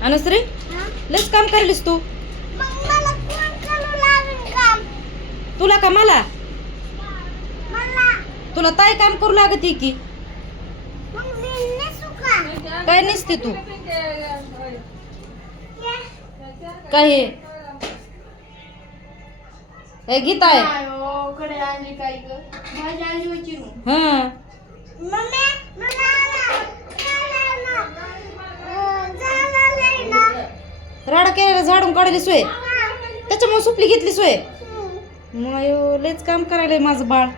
अनुश्री लस काम करलीस तू तुला का मला तुला ताई काम करू लागते की काय नसते तू काय हे गीता आहे हा राडा केलेला झाडून काढली सोय त्याच्यामुळे सुपली घेतली सोय मायो लयच काम करायला माझं बाळ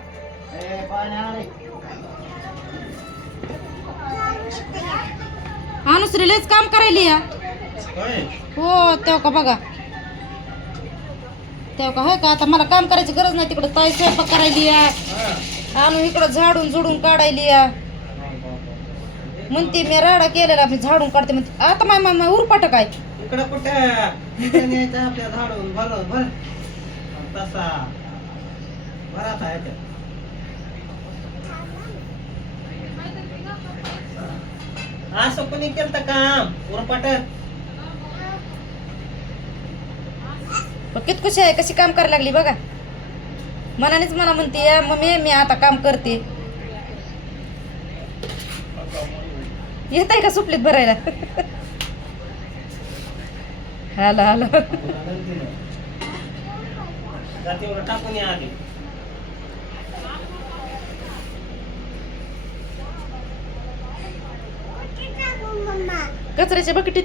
अनुश्री लयच काम करायली या हो तेव्हा का बघा तेव्हा का हाय का आता मला काम करायची गरज नाही तिकडे ताई स्वयंपाक करायली या आणून इकडं झाडून झुडून काढायली या म्हणते मी राडा केलेला मी झाडून काढते म्हणते आता माय उरपाट काय इकडं कुठं न्यायचं आपल्या झाडून भर तसा भरात आहे ते. असं कोणी केलं काम उरपाट किती कशी आहे कशी काम करायला लागली बघा मनानेच मला म्हणते या मम्मी मी आता काम करते येत आहे का सुपलीत भरायला हालो हालो जातीवर टाकून या आधी कचऱ्याच्या बकेटीत